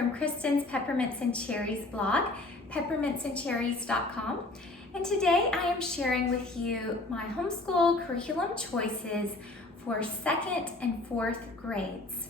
from Kristen's Peppermints and Cherries blog, peppermintsandcherries.com. And today I am sharing with you my homeschool curriculum choices for 2nd and 4th grades.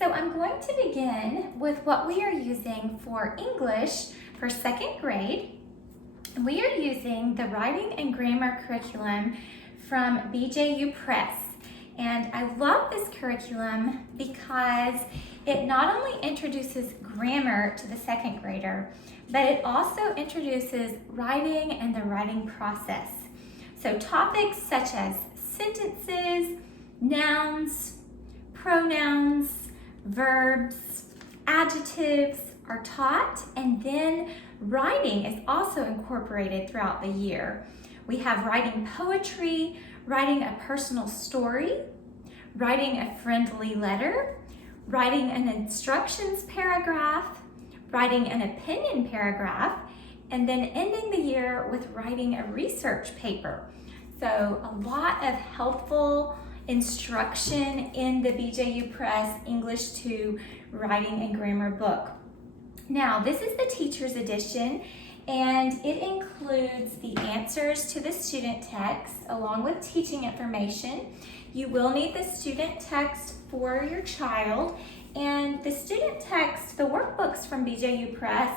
So I'm going to begin with what we are using for English for 2nd grade. We are using the Writing and Grammar curriculum from BJU Press. And I love this curriculum because it not only introduces grammar to the 2nd grader, but it also introduces writing and the writing process. So topics such as sentences, nouns, pronouns, verbs, adjectives are taught, and then writing is also incorporated throughout the year. We have writing poetry, writing a personal story, writing a friendly letter, writing an instructions paragraph, writing an opinion paragraph, and then ending the year with writing a research paper. So a lot of helpful instruction in the BJU Press English 2 Writing and Grammar book. Now, this is the teacher's edition, and it includes the answers to the student text along with teaching information. You will need the student text for your child, and the student text, the workbooks from BJU Press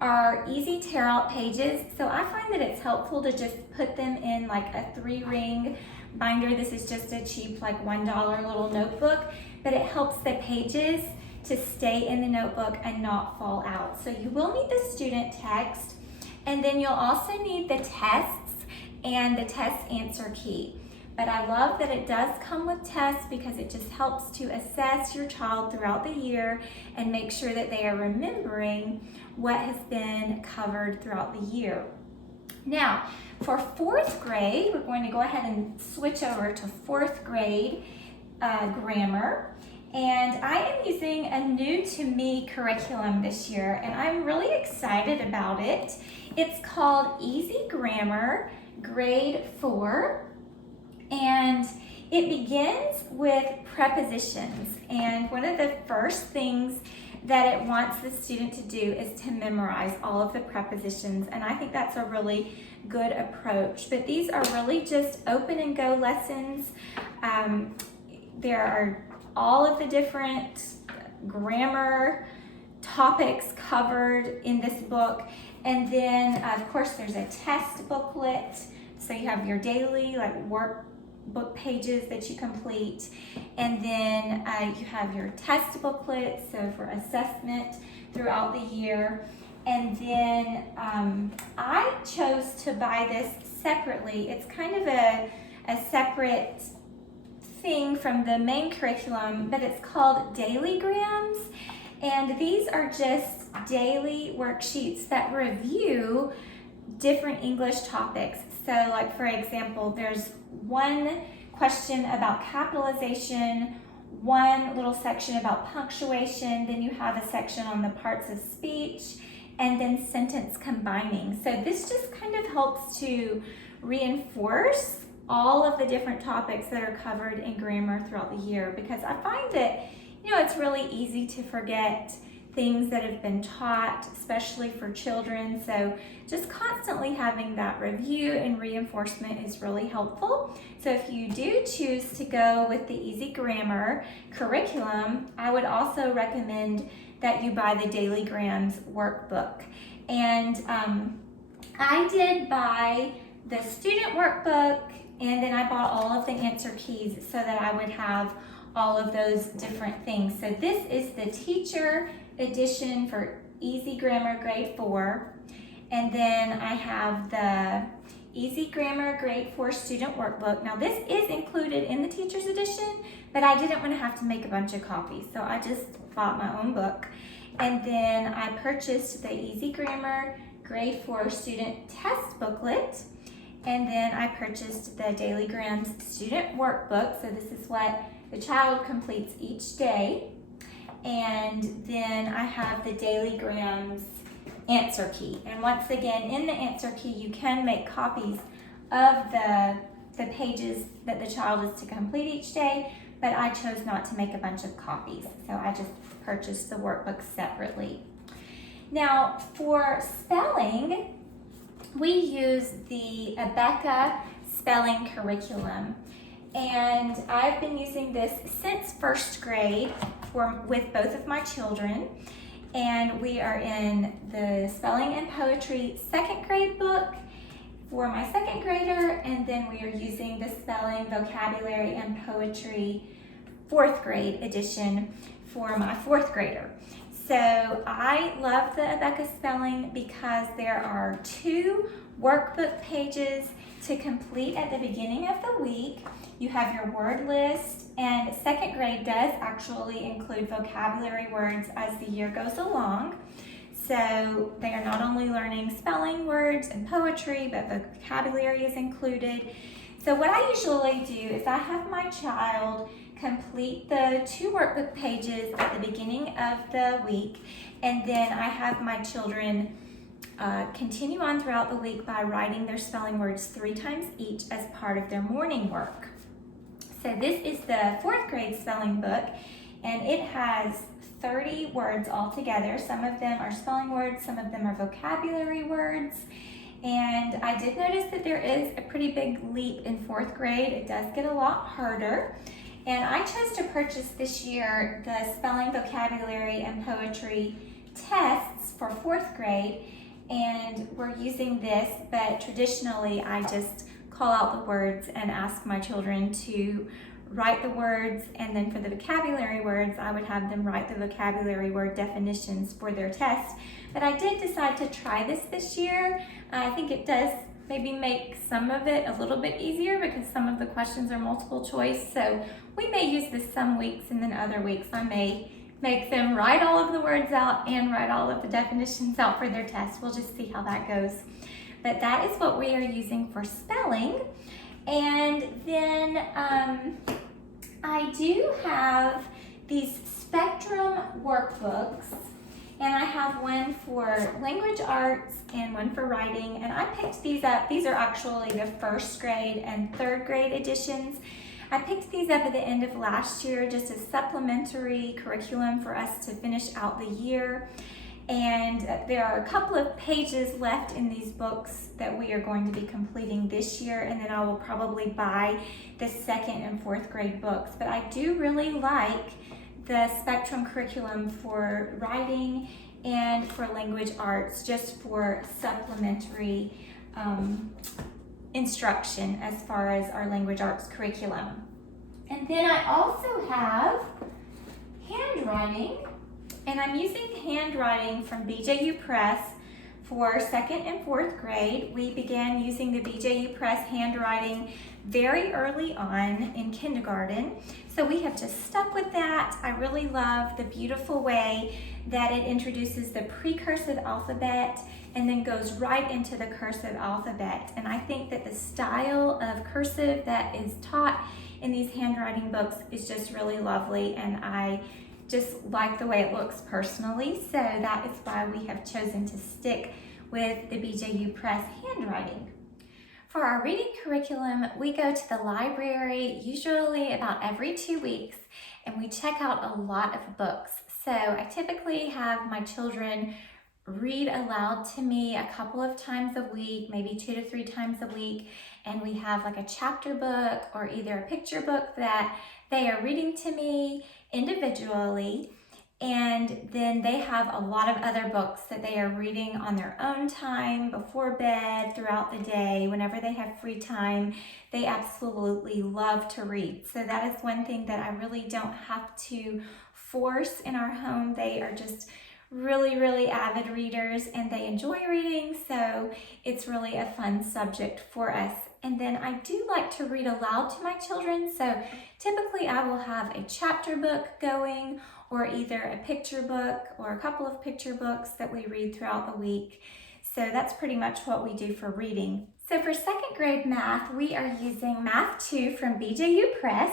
are easy tear out pages, so I find that it's helpful to just put them in like a 3-ring binder. This is just a cheap like $1 little notebook, but it helps the pages to stay in the notebook and not fall out. So you will need the student text, and then you'll also need the tests and the test answer key. But I love that it does come with tests because it just helps to assess your child throughout the year and make sure that they are remembering what has been covered throughout the year. Now, for 4th grade, we're going to go ahead and switch over to 4th grade grammar. And I am using a new to me curriculum this year, and I'm really excited about it. It's called Easy Grammar Grade 4, and it begins with prepositions. And one of the first things that it wants the student to do is to memorize all of the prepositions, and I think that's a really good approach. But these are really just open and go lessons. There are all of the different grammar topics covered in this book. And then, of course, there's a test booklet. So you have your daily workbook pages that you complete. And then you have your test booklet, so for assessment throughout the year. And then I chose to buy this separately. It's kind of a separate thing from the main curriculum, but it's called Daily Grams, and these are just daily worksheets that review different English topics. So like, for example, there's one question about capitalization, one little section about punctuation, then you have a section on the parts of speech, and then sentence combining. So this just kind of helps to reinforce all of the different topics that are covered in grammar throughout the year, because I find that, it's really easy to forget things that have been taught, especially for children. So just constantly having that review and reinforcement is really helpful. So if you do choose to go with the Easy Grammar curriculum, I would also recommend that you buy the Daily Grams workbook. And I did buy the student workbook, and then I bought all of the answer keys so that I would have all of those different things. So this is the teacher edition for Easy Grammar Grade 4. And then I have the Easy Grammar Grade 4 student workbook. Now this is included in the teacher's edition, but I didn't want to have to make a bunch of copies, so I just bought my own book. And then I purchased the Easy Grammar Grade 4 student test booklet. And then I purchased the Daily Grams student workbook. So this is what the child completes each day. And then I have the Daily Grams answer key. And once again, in the answer key, you can make copies of the pages that the child is to complete each day, but I chose not to make a bunch of copies, so I just purchased the workbooks separately. Now, for spelling, we use the Abeka spelling curriculum, and I've been using this since first grade with both of my children, and we are in the spelling and poetry second grade book for my second grader, and then we are using the spelling, vocabulary, and poetry fourth grade edition for my fourth grader. So I love the Abeka spelling because there are 2 workbook pages to complete at the beginning of the week. You have your word list, and second grade does actually include vocabulary words as the year goes along. So they are not only learning spelling words and poetry, but vocabulary is included. So what I usually do is I have my child complete the 2 workbook pages at the beginning of the week, and then I have my children continue on throughout the week by writing their spelling words 3 times each as part of their morning work. So this is the 4th grade spelling book, and it has 30 words altogether. Some of them are spelling words, some of them are vocabulary words. And I did notice that there is a pretty big leap in 4th grade. It does get a lot harder. And I chose to purchase this year the spelling, vocabulary, and poetry tests for 4th grade. And we're using this, but traditionally I just call out the words and ask my children to write the words, and then for the vocabulary words, I would have them write the vocabulary word definitions for their test. But I did decide to try this year. I think it does maybe make some of it a little bit easier because some of the questions are multiple choice. So we may use this some weeks, and then other weeks I may make them write all of the words out and write all of the definitions out for their test. We'll just see how that goes. But that is what we are using for spelling. And then I do have these Spectrum workbooks, and I have one for language arts and one for writing, and I picked these up. These are actually the 1st grade and 3rd grade editions. I picked these up at the end of last year just as supplementary curriculum for us to finish out the year. And there are a couple of pages left in these books that we are going to be completing this year, and then I will probably buy the 2nd and 4th grade books. But I do really like the Spectrum curriculum for writing and for language arts, just for supplementary instruction as far as our language arts curriculum. And then I also have handwriting, and I'm using handwriting from BJU Press for 2nd and 4th grade. We began using the BJU Press handwriting very early on in kindergarten, so we have just stuck with that. I really love the beautiful way that it introduces the pre-cursive alphabet and then goes right into the cursive alphabet. And I think that the style of cursive that is taught in these handwriting books is just really lovely, and I just like the way it looks personally. So that is why we have chosen to stick with the BJU Press handwriting. For our reading curriculum, we go to the library usually about every 2 weeks, and we check out a lot of books. So I typically have my children read aloud to me a couple of times a week, maybe 2 to 3 times a week, and we have like a chapter book or either a picture book that they are reading to me individually, and then they have a lot of other books that they are reading on their own time, before bed, throughout the day, whenever they have free time. They absolutely love to read. So that is one thing that I really don't have to force in our home. They are just really avid readers, and they enjoy reading, so it's really a fun subject for us. And then I do like to read aloud to my children, so typically I will have a chapter book going, or either a picture book or a couple of picture books that we read throughout the week. So that's pretty much what we do for reading. So for 2nd grade math, we are using Math 2 from BJU Press.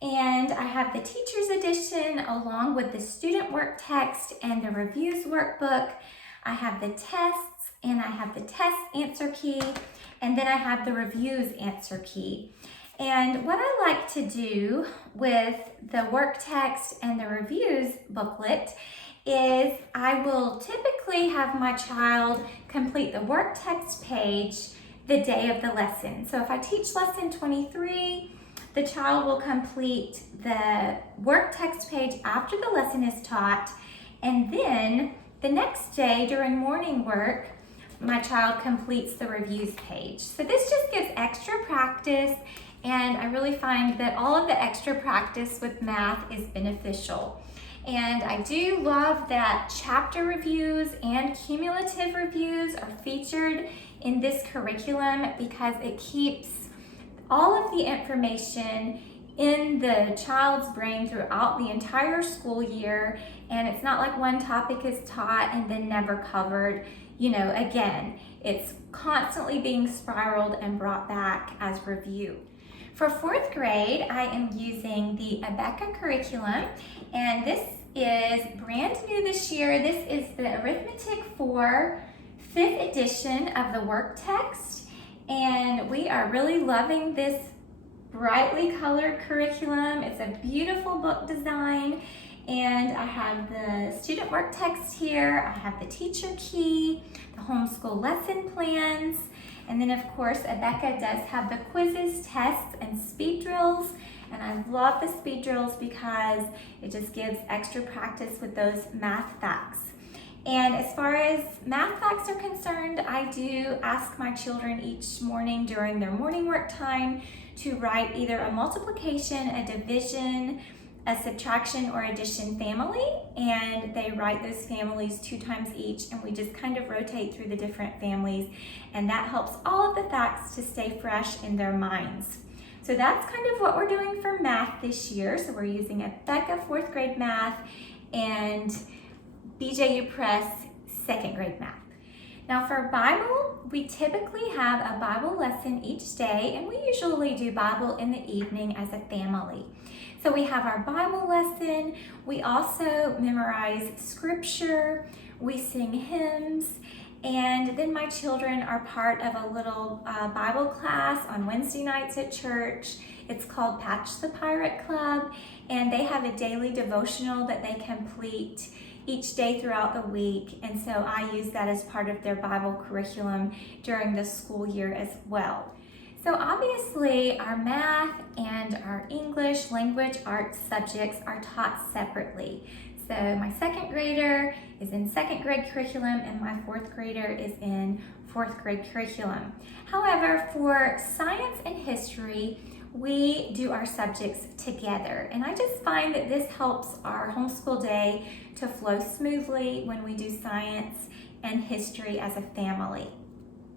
And I have the teacher's edition along with the student work text and the reviews workbook. I have the tests, and I have the test answer key, and then I have the reviews answer key. And what I like to do with the work text and the reviews booklet is I will typically have my child complete the work text page the day of the lesson. So if I teach lesson 23, the child will complete the work text page after the lesson is taught, and then the next day during morning work, my child completes the reviews page. So this just gives extra practice, and I really find that all of the extra practice with math is beneficial. And I do love that chapter reviews and cumulative reviews are featured in this curriculum because it keeps all of the information in the child's brain throughout the entire school year, and it's not like one topic is taught and then never covered, again. It's constantly being spiraled and brought back as review. For 4th grade, I am using the Abeka curriculum, and this is brand new this year. This is the Arithmetic 4 5th edition of the work text, and we are really loving this brightly colored curriculum. It's a beautiful book design, and I have the student work text here. I have the teacher key, the homeschool lesson plans, and then of course Abeka does have the quizzes, tests, and speed drills. And I love the speed drills because it just gives extra practice with those math facts. And as far as math facts are concerned, I do ask my children each morning during their morning work time to write either a multiplication, a division, a subtraction, or addition family, and they write those families 2 times each, and we just kind of rotate through the different families, and that helps all of the facts to stay fresh in their minds. So that's kind of what we're doing for math this year. So we're using Abeka 4th grade math and BJU Press 2nd grade math. Now for Bible, we typically have a Bible lesson each day, and we usually do Bible in the evening as a family. So we have our Bible lesson, we also memorize scripture, we sing hymns, and then my children are part of a little Bible class on Wednesday nights at church. It's called Patch the Pirate Club, and they have a daily devotional that they complete each day throughout the week, and so I use that as part of their Bible curriculum during the school year as well. So obviously our math and our English language arts subjects are taught separately. So my 2nd grader is in 2nd grade curriculum and my 4th grader is in 4th grade curriculum. However, for science and history, we do our subjects together, and I just find that this helps our homeschool day to flow smoothly when we do science and history as a family.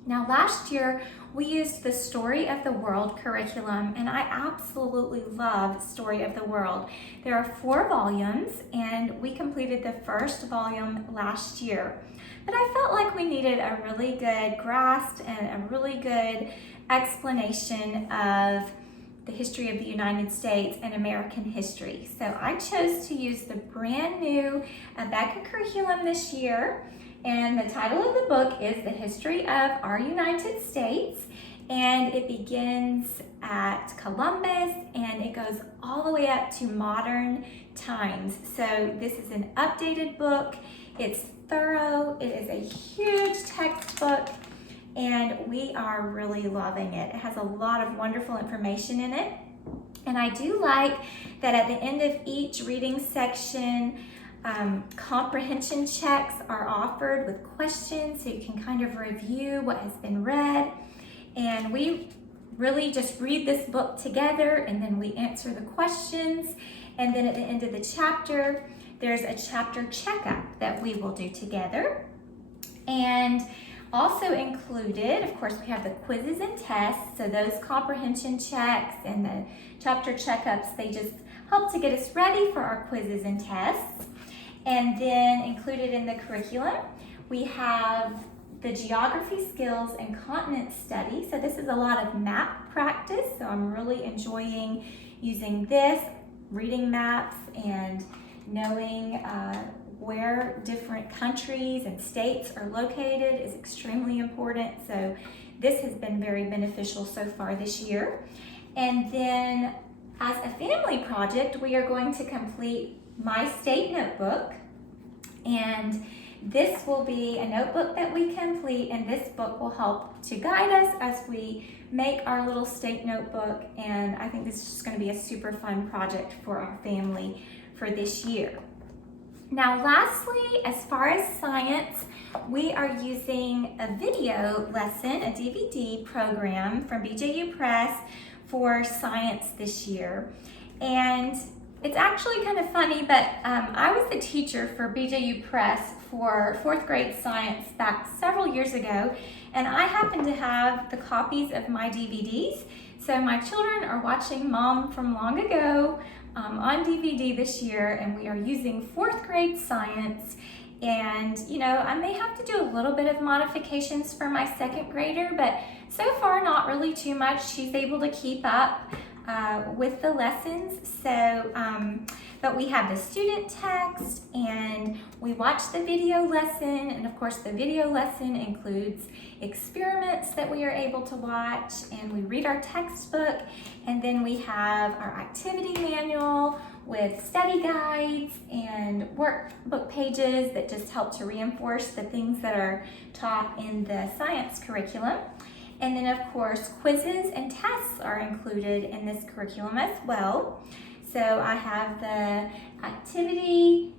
Now last year we used the Story of the World curriculum, and I absolutely love Story of the World. There are 4 volumes, and we completed the 1st volume last year. But I felt like we needed a really good grasp and a really good explanation of the history of the United States and American history. So I chose to use the brand new Abeka curriculum this year, and the title of the book is The History of Our United States, and it begins at Columbus and it goes all the way up to modern times. So this is an updated book, it's thorough, it is a huge textbook, and we are really loving it. It has a lot of wonderful information in it. And I do like that at the end of each reading section, comprehension checks are offered with questions so you can kind of review what has been read. And we really just read this book together, and then we answer the questions. And then at the end of the chapter, there's a chapter checkup that we will do together. And also included, of course, we have the quizzes and tests. So those comprehension checks and the chapter checkups, they just help to get us ready for our quizzes and tests. And then included in the curriculum, we have the geography skills and continent study. So this is a lot of map practice. So I'm really enjoying using this, reading maps and knowing where different countries and states are located is extremely important. So this has been very beneficial so far this year. And then as a family project, we are going to complete my state notebook. And this will be a notebook that we complete, and this book will help to guide us as we make our little state notebook. And I think this is just going to be a super fun project for our family for this year. Now lastly, as far as science, we are using a video lesson, a DVD program from BJU Press for science this year. And it's actually kind of funny, but I was the teacher for BJU Press for 4th grade science back several years ago, and I happen to have the copies of my DVDs. So my children are watching Mom from Long Ago on DVD this year, and we are using 4th grade science. And you know, I may have to do a little bit of modifications for my 2nd grader, but so far not really too much. She's able to keep up with the lessons. So, but we have the student text, and we watch the video lesson, and of course the video lesson includes experiments that we are able to watch, and we read our textbook, and then we have our activity manual with study guides and workbook pages that just help to reinforce the things that are taught in the science curriculum. And then of course, quizzes and tests are included in this curriculum as well. So I have the activity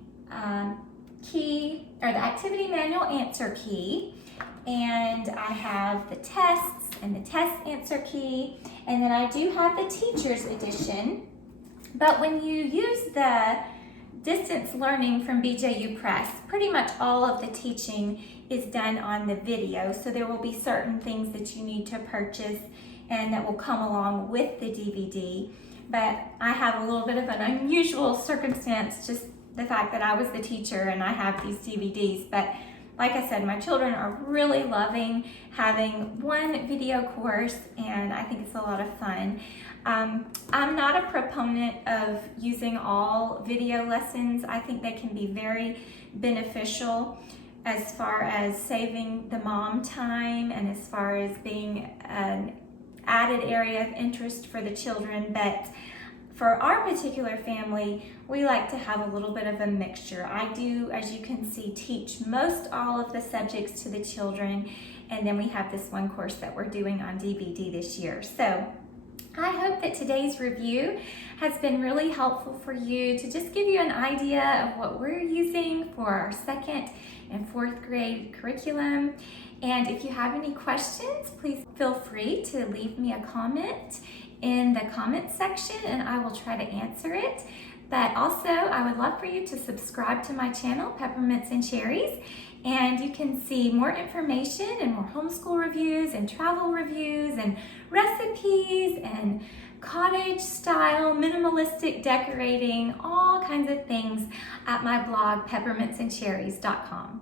key, or the activity manual answer key, and I have the tests and the test answer key, and then I do have the teacher's edition. But when you use the distance learning from BJU Press, pretty much all of the teaching is done on the video. So there will be certain things that you need to purchase and that will come along with the DVD. But I have a little bit of an unusual circumstance, just the fact that I was the teacher and I have these DVDs. But like I said, my children are really loving having one video course, and I think it's a lot of fun. I'm not a proponent of using all video lessons. I think they can be very beneficial as far as saving the mom time and as far as being an added area of interest for the children. But for our particular family, we like to have a little bit of a mixture. I do, as you can see, teach most all of the subjects to the children, and then we have this one course that we're doing on DVD this year. So I hope that today's review has been really helpful for you to just give you an idea of what we're using for our 2nd and 4th grade curriculum. And if you have any questions, please feel free to leave me a comment in the comment section, and I will try to answer it. But also, I would love for you to subscribe to my channel, Peppermints and Cherries, and you can see more information and more homeschool reviews and travel reviews and recipes and cottage style, minimalistic decorating, all kinds of things at my blog, peppermintsandcherries.com.